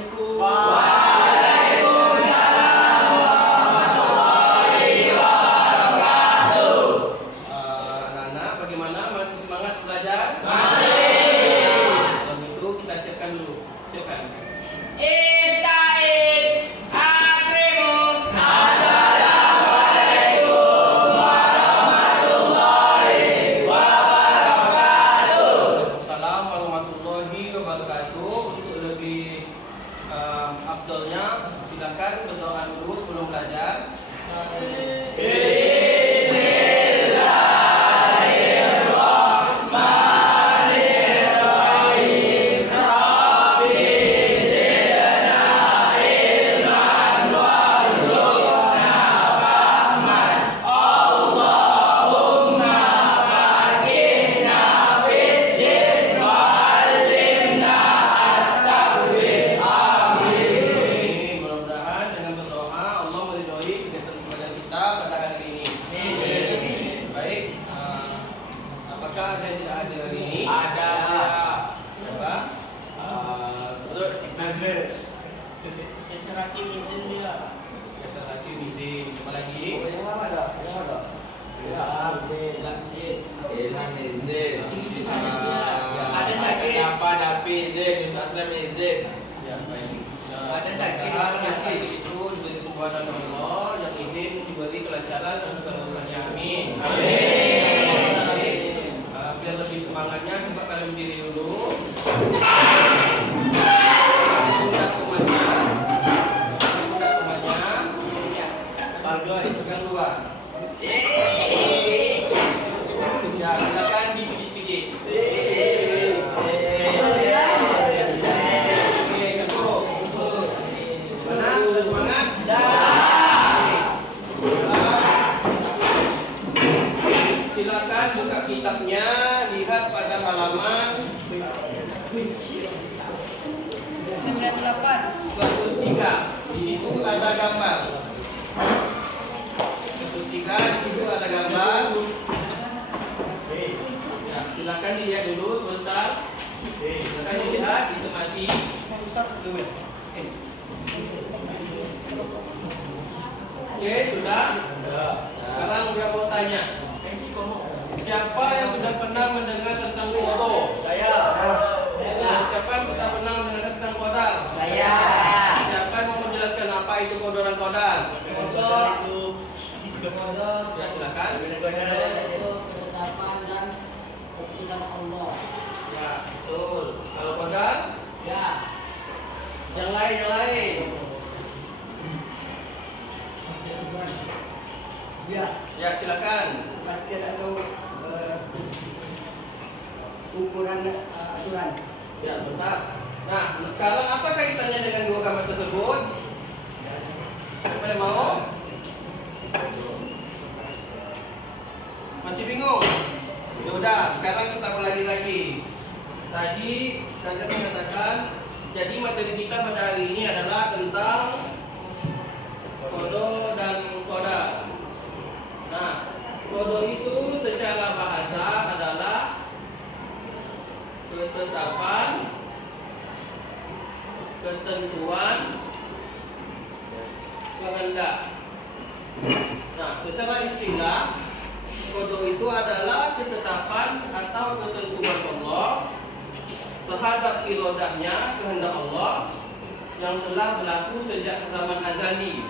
Assalamualaikum. Waalaikumsalam warahmatullahi wabarakatuh. Anak-anak, bagaimana? Masih semangat belajar? Masih. Kalau gitu kita siapkan dulu. Siapkan. Istain akrimu. Assalamualaikum warahmatullahi wabarakatuh. Assalamualaikum warahmatullahi wabarakatuh. Untuk lebih afdolnya, silakan berdoa dulu sebelum belajar. Bismillahirrahmanirrahim. Rabbi zidna ilman warzuqna fahman. Allahumma faqihna fiddin wa'allimna at-ta'wil. Amin. Mudah-mudahan dengan berdoa Allah meridhoi kegiatan ibadah kita pada hari ini. Baik. Apakah ada yang tidak hadir hari ini? Ada. Siapa? Sebut Nazir. Saya Hakim izin dia. Biasa lagi izin. Coba lagi. Ada lagi. Apa Dapi izin, Ustaz Lam izin. Ya, baik. Ada lagi. Yang itu diberi sebuah nama Allah, yang izin diberi kelancaran dan keselamatan. Amin. Baik. Biar lebih semangatnya, coba kalian berdiri dulu. Pundak temannya. Pundak temannya. Pegang dua. Ya, silakan dipijit-pijit. Oke, cukup. Mana? Sudah semangat? Silakan buka kitabnya, lihat pada halaman 103. Di situ ada gambar. 103, di situ ada gambar. Ya, silakan dilihat dulu sebentar. Silakan dilihat, dicermati. Oke, sudah? Sekarang dia mau tanya. Siapa yang sudah pernah mendengar tentang kodo? Saya. Siapa yang sudah pernah mendengar tentang kodal? Saya. Siapa yang mau menjelaskan apa itu kodo dan kodal? Ya, silakan. Ya, betul. Kalau kodal? Yang lain. Ya, silakan. Kepastian atau ukuran aturan. Ya, bentar. Nah, sekarang apa kaitannya dengan dua gambar tersebut? Siapa yang mau? Masih bingung? Ya udah, sekarang kita ulangi lagi. Tadi saya mengatakan, jadi materi kita pada hari ini adalah tentang kodo dan kodal. Nah, kodo itu secara bahasa adalah ketetapan, ketentuan, kehendak. Nah, secara istilah, kodo itu adalah ketetapan atau ketentuan Allah terhadap irodahnya, kehendak Allah yang telah berlaku sejak zaman azali,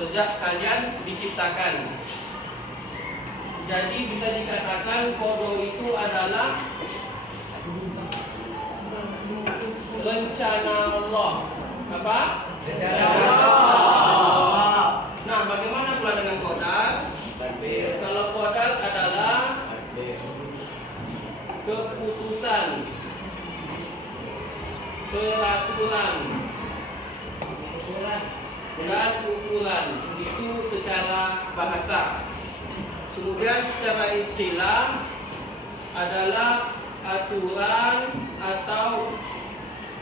sejak kalian diciptakan. Jadi bisa dikatakan kodo itu adalah rencana Allah. Apa? Rencana Allah. Nah, bagaimana pula dengan kodal? Kalau kodal adalah keputusan, peraturan, dan ukuran. Itu secara bahasa. Kemudian secara istilah adalah aturan atau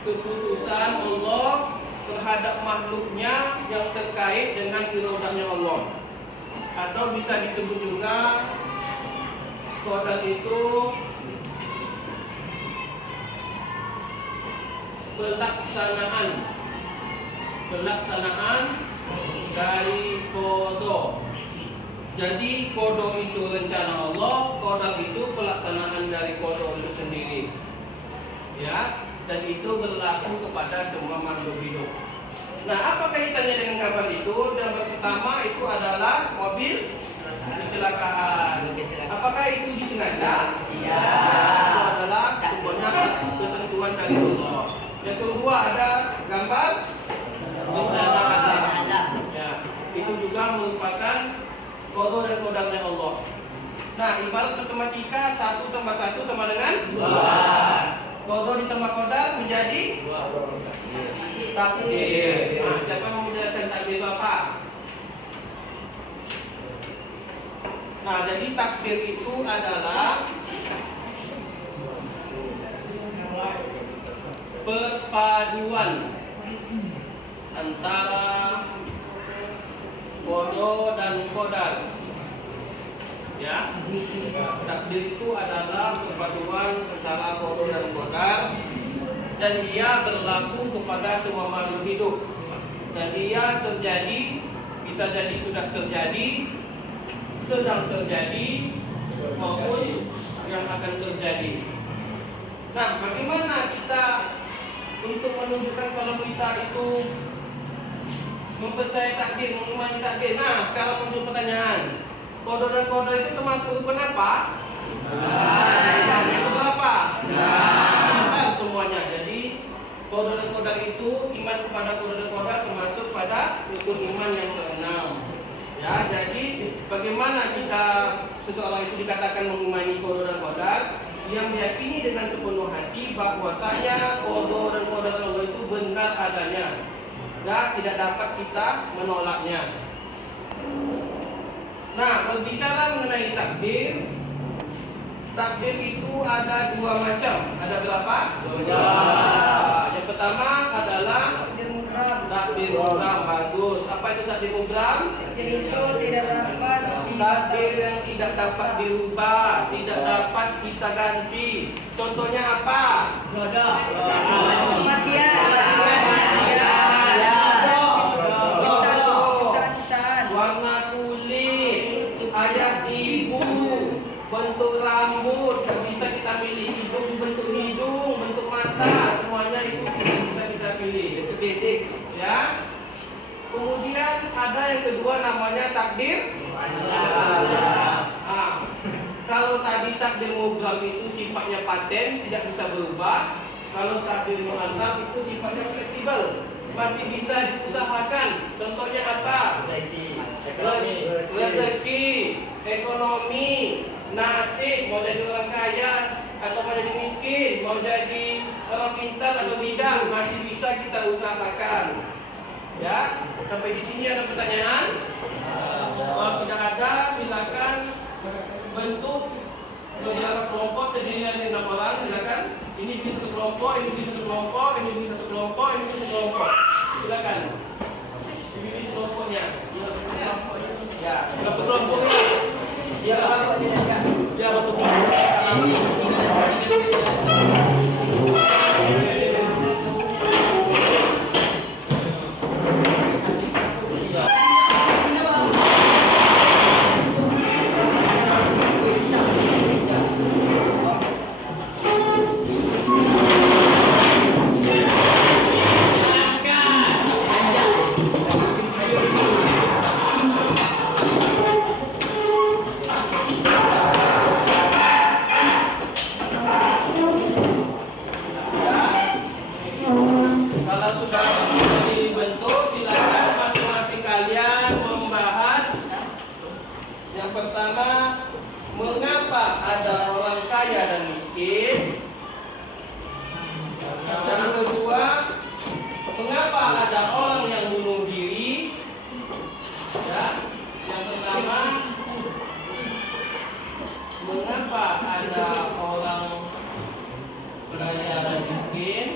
keputusan Allah terhadap makhluknya yang terkait dengan iradahnya Allah. Atau bisa disebut juga kodal itu pelaksanaan pelaksanaan dari kodo. Jadi kodo itu rencana Allah, qadar itu pelaksanaan dari kodo itu sendiri. Ya, dan itu berlaku kepada semua makhluk hidup. Nah, apa kaitannya dengan kabar itu? Yang pertama itu adalah mobil kecelakaan. Apakah itu disengaja? Tidak. Itu adalah sebenarnya ketentuan dari Allah. Yang kedua ada gambar bencana alam. Ya, itu juga merupakan kodo dan kodarnya Allah. Nah, ibarat matematika 1 tambah 1 sama dengan 2. Kodo ditambah kodar menjadi takdir. Nah, siapa yang mau menjelaskan takdir itu apa? Nah, jadi takdir itu adalah perpaduan antara kodo dan kodar. Ya, takdir itu adalah perpaduan antara kodo dan kodar, dan ia berlaku kepada semua makhluk hidup. Dan ia terjadi, bisa jadi sudah terjadi, sedang terjadi, maupun yang akan terjadi. Nah, bagaimana kita untuk menunjukkan kalau kita itu mempercayai takdir, mengimani takdir? Nah, sekarang muncul pertanyaan. Kodo dan kodar itu termasuk rukun apa? Itu berapa? Semuanya. Jadi kodo dan kodar itu, iman kepada kodo dan kodar termasuk pada rukun iman yang keenam. Ya, jadi bagaimana kita seseorang itu dikatakan mengimani kodo dan kodar? Dia meyakini dengan sepenuh hati bahwasanya kodo dan kodar Allah itu benar adanya, dan tidak dapat kita menolaknya. Nah, berbicara mengenai takdir, takdir itu ada 2 macam. Ada berapa? 2 macam. Yang pertama adalah takdir mugram. Bagus. Apa itu takdir mugram? Takdir itu tidak dapat Takdir yang tidak dapat dirubah, tidak dapat kita ganti. Contohnya apa? jodoh. Warna kulit, ayah ibu, bentuk rambut, tak bisa kita pilih. Hidung, bentuk hidung, bentuk mata, semuanya itu tidak bisa kita pilih. Itu basic, ya. Kemudian ada yang kedua namanya takdir. Nah, kalau tadi takdir mugham itu sifatnya paten, tidak bisa berubah. Kalau takdir mu'allaq itu sifatnya fleksibel, masih bisa diusahakan. Contohnya apa? Rezeki, ekonomi, nasib, mau jadi orang kaya atau mau jadi miskin, mau jadi orang pintar atau tidak, masih bisa kita usahakan. Ya, sampai di sini ada pertanyaan? Kalau tidak ada, silakan bentuk beberapa kelompok terdiri dari 6 orang. Silakan. Ini bisa satu kelompok, ini bisa satu kelompok, ini bisa satu kelompok, ini bisa satu kelompok. Silakan. Ini kelompoknya. Ya, berapa kelompoknya? Ya, kelompoknya ya. Ya, berapa kelompok? Kalau sudah dibentuk, silakan masing-masing kalian membahas. Yang pertama, mengapa ada orang kaya dan miskin? Yang kedua, mengapa ada orang yang bunuh diri? Ya. Yang pertama, mengapa ada orang kaya dan miskin?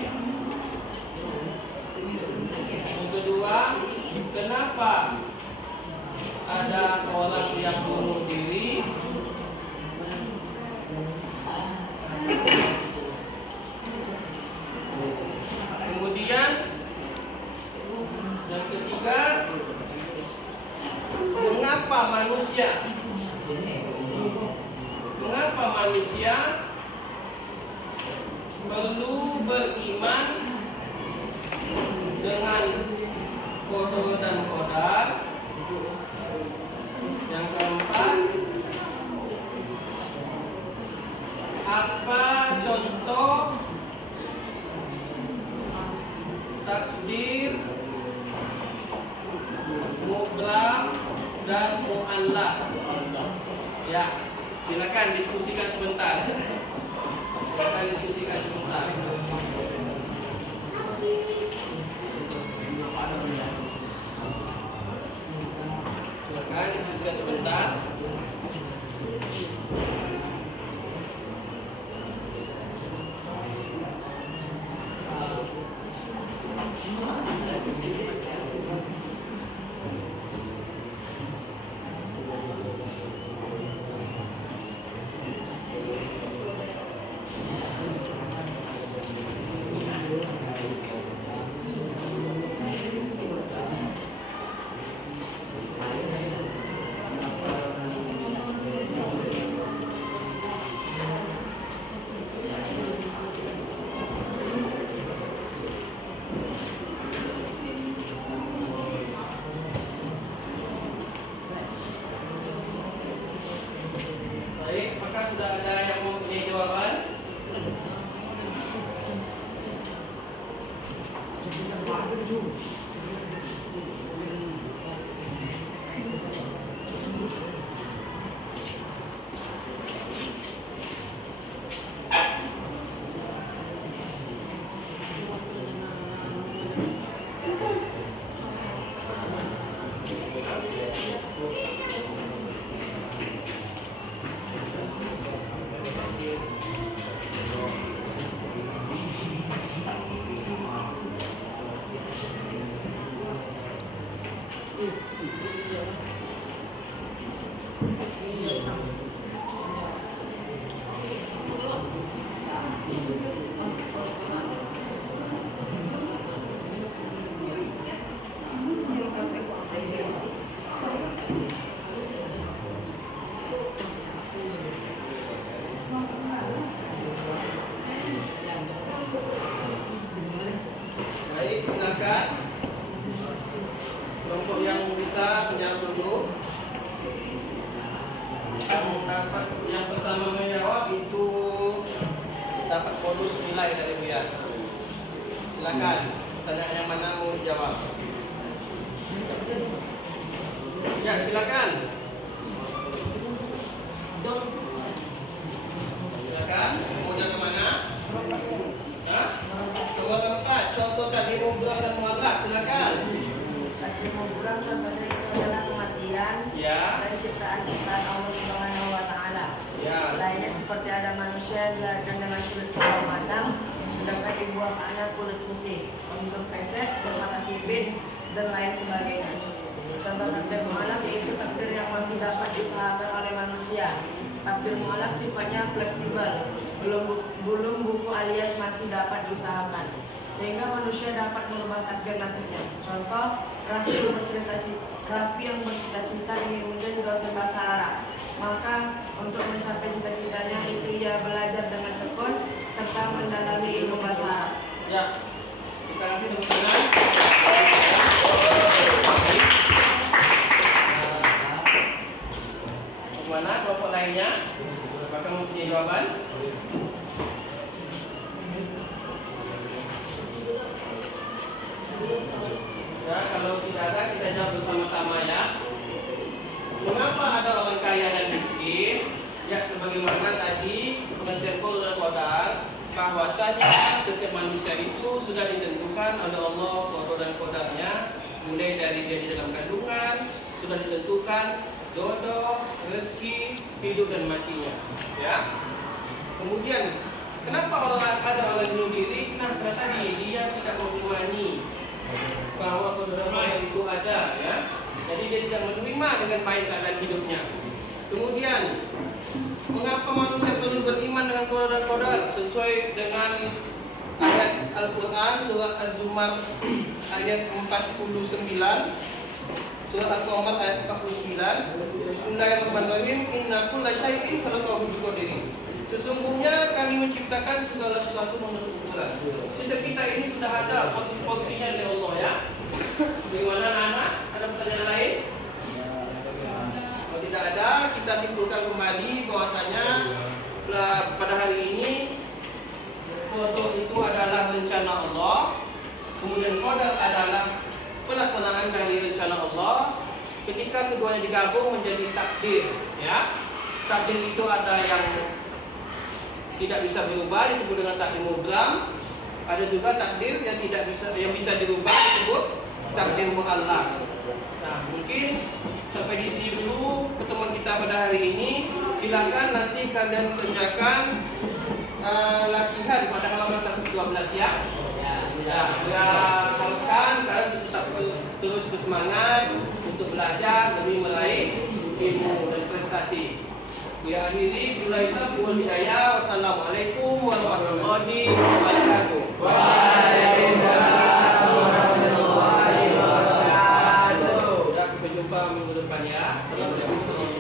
manusia. Mengapa manusia perlu beriman dengan qada dan qadar? Yang keempat, apa contoh takdir, mubram dan mu'allaq? Ya, silakan diskusikan sebentar. Silakan diskusikan sebentar. Silakan diskusikan sebentar. Baik, apakah sudah ada yang mempunyai jawaban? Baik, silakan. Kelompok yang bisa menjawab dulu. Yang pertama menjawab itu dapat bonus nilai dari Buya. Silakan. Pertanyaan yang mana mau dijawab? Ya, silakan. Silakan. Mau ke mana? Hah? Coba keempat. Contoh tadi mubram dan mu'allaq. Silakan. Takdir mubram contohnya itu adalah kematian Ya. dan ciptaan Allah Subhanahu wa taala. Ya. Lainnya seperti ada manusia yang dilahirkan dengan kulit sawo matang, sedangkan ibu anaknya kulit putih, bentuk pesek, bermata sipit, dan lain sebagainya. Contoh takdir mu'allaq yaitu takdir yang masih dapat diusahakan oleh manusia. Takdir mu'allaq sifatnya fleksibel, belum buku alias masih dapat diusahakan, sehingga manusia dapat merubah takdir nasibnya. Contoh, Raffi yang bercita-cita ingin menjadi dosen bahasa Arab. Maka untuk mencapai cita-citanya itu ia belajar dengan tekun serta mendalami ilmu bahasa Arab. Ya. Kita kasih tepuk tangan. Mana kelompok lainnya? Apakah mempunyai jawaban? Ya, kalau tidak ada kita jawab bersama-sama ya. Mengapa ada orang kaya dan miskin? Ya, sebagaimana tadi pengertian qada dan qadar, bahwasanya setiap manusia itu sudah ditentukan oleh Allah qada dan qadarnya, mulai dari dia di dalam kandungan sudah ditentukan jodoh, rezeki, hidup dan matinya. Ya. Kemudian, kenapa ada orang bunuh diri? Nah, karena tadi dia tidak mengimani bahwa qadar itu ada, ya. Jadi dia tidak menerima dengan baik keadaan hidupnya. Kemudian, mengapa manusia perlu beriman dengan qada dan qadar? Sesuai dengan ayat Al-Quran surat Az-Zumar ayat 49. Surat Al-Qamar ayat 49. Bismillahirrahmanirrahim. Inna kulla syai'in khalaqahu biqadri. Sesungguhnya kami menciptakan segala sesuatu menurut ukuran. Setiap kita ini sudah ada porsinya dari Allah ya. Bagaimana anak? Ada pertanyaan lain? Kalau tidak ada, kita simpulkan kembali bahwasanya pada hari ini foto itu adalah rencana Allah, kemudian qadar adalah pelaksanaan dari rencana Allah. Ketika keduanya digabung menjadi takdir, ya. Takdir itu ada yang tidak bisa berubah disebut dengan takdir mubram. Ada juga takdir yang bisa dirubah disebut takdir muallaq. Nah, mungkin sampai di sini dulu pertemuan kita pada hari ini. Silakan nanti kalian kerjakan latihan pada halaman 112 ya. Ya, harapkan kalian tetap terus bersemangat untuk belajar demi meraih ilmu dan prestasi. Ya akhiri bila itu wal hidayah. Wassalamualaikum warahmatullahi wabarakatuh. Waalaikumsalam warahmatullahi wabarakatuh. Sampai jumpa minggu depan ya. Assalamualaikum.